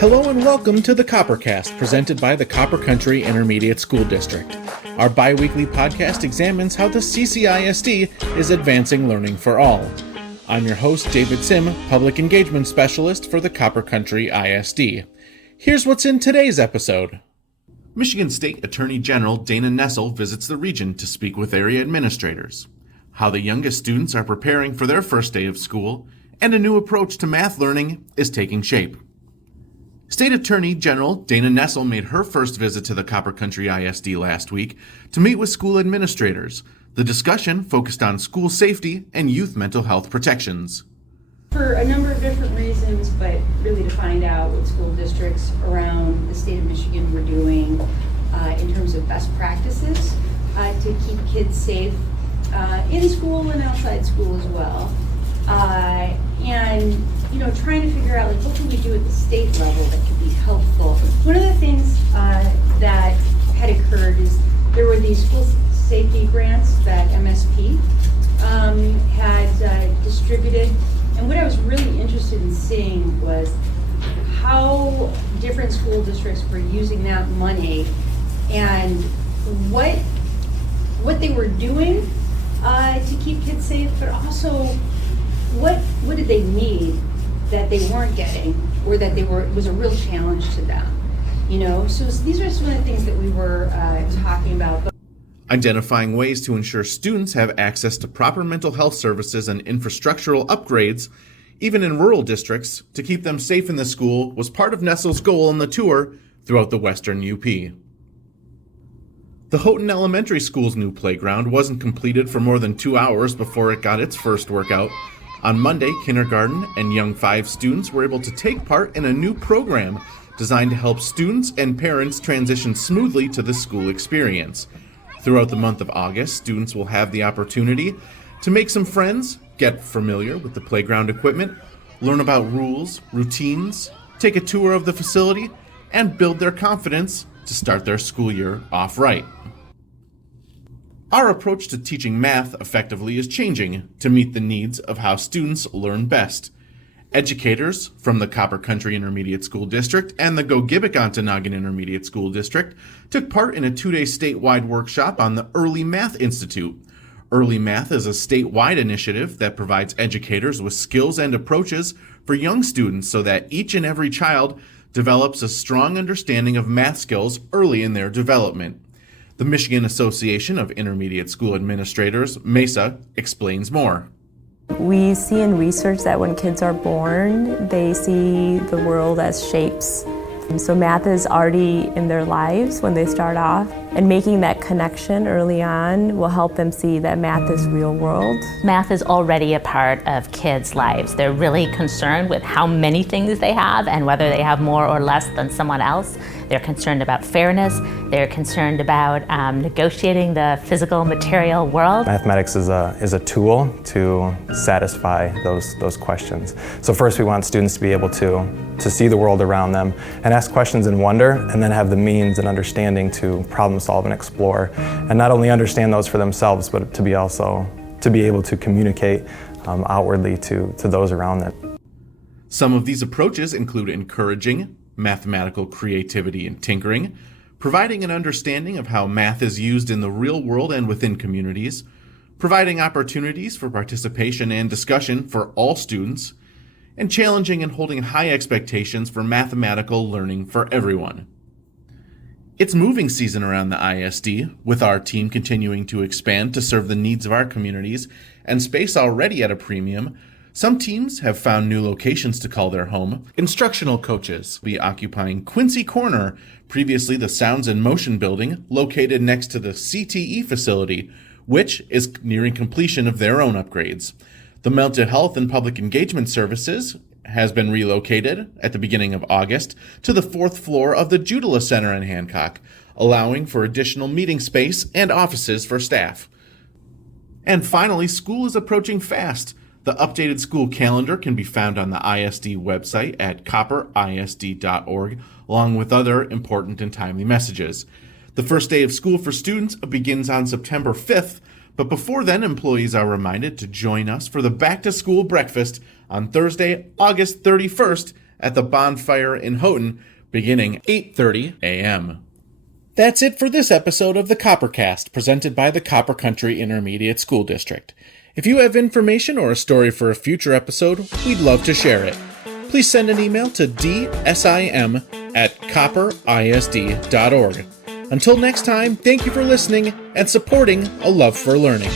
Hello and welcome to the Coppercast, presented by the Copper Country Intermediate School District. Our bi-weekly podcast examines how the CCISD is advancing learning for all. I'm your host, David Sim, Public Engagement Specialist for the Copper Country ISD. Here's what's in today's episode. Michigan State Attorney General Dana Nessel visits the region to speak with area administrators. How the youngest students are preparing for their first day of school, and a new approach to math learning is taking shape. State Attorney General Dana Nessel made her first visit to the Copper Country ISD last week to meet with school administrators. The discussion focused on school safety and youth mental health protections. For a number of different reasons, but really to find out what school districts around the state of Michigan were doing in terms of best practices to keep kids safe in school and outside school as well. And trying to figure out what can we do at the state level that could be helpful. One of the things that had occurred is there were these school safety grants that MSP had distributed. And what I was really interested in seeing was how different school districts were using that money and what they were doing to keep kids safe, but also what did they need that they weren't getting, or that was a real challenge to them. So these are some of the things that we were talking about. Identifying ways to ensure students have access to proper mental health services and infrastructural upgrades, even in rural districts, to keep them safe in the school was part of Nessel's goal on the tour throughout the Western UP. The Houghton Elementary School's new playground wasn't completed for more than 2 hours before it got its first workout. On Monday, kindergarten and Young 5 students were able to take part in a new program designed to help students and parents transition smoothly to the school experience. Throughout the month of August, students will have the opportunity to make some friends, get familiar with the playground equipment, learn about rules, routines, take a tour of the facility, and build their confidence to start their school year off right. Our approach to teaching math effectively is changing to meet the needs of how students learn best. Educators from the Copper Country Intermediate School District and the Gogebic-Ontonagon Intermediate School District took part in a 2-day statewide workshop on the Early Math Institute. Early Math is a statewide initiative that provides educators with skills and approaches for young students so that each and every child develops a strong understanding of math skills early in their development. The Michigan Association of Intermediate School Administrators, MESA, explains more. We see in research that when kids are born, they see the world as shapes. So math is already in their lives when they start off, and making that connection early on will help them see that math is real world. Math is already a part of kids' lives. They're really concerned with how many things they have and whether they have more or less than someone else. They're concerned about fairness. They're concerned about negotiating the physical, material world. Mathematics is a tool to satisfy those questions. So first we want students to be able to see the world around them and ask questions in wonder, and then have the means and understanding to problem solve and explore, and not only understand those for themselves, but to be able to communicate outwardly to those around them. Some of these approaches include encouraging mathematical creativity and tinkering, providing an understanding of how math is used in the real world and within communities, providing opportunities for participation and discussion for all students, and challenging and holding high expectations for mathematical learning for everyone. It's moving season around the ISD, with our team continuing to expand to serve the needs of our communities and space already at a premium. Some teams have found new locations to call their home. Instructional coaches will be occupying Quincy Corner, previously the Sounds in Motion building, located next to the CTE facility, which is nearing completion of their own upgrades. The Mental Health and Public Engagement Services has been relocated at the beginning of August to the 4th floor of the Judula Center in Hancock, allowing for additional meeting space and offices for staff. And finally, school is approaching fast. The updated school calendar can be found on the ISD website at copperisd.org, along with other important and timely messages. The first day of school for students begins on September 5th, but before then, employees are reminded to join us for the back-to-school breakfast on Thursday, August 31st at the bonfire in Houghton beginning 8:30 a.m. That's it for this episode of the Coppercast, presented by the Copper Country Intermediate School District. If you have information or a story for a future episode, we'd love to share it. Please send an email to dsim@copperisd.org. Until next time, thank you for listening and supporting A Love for Learning.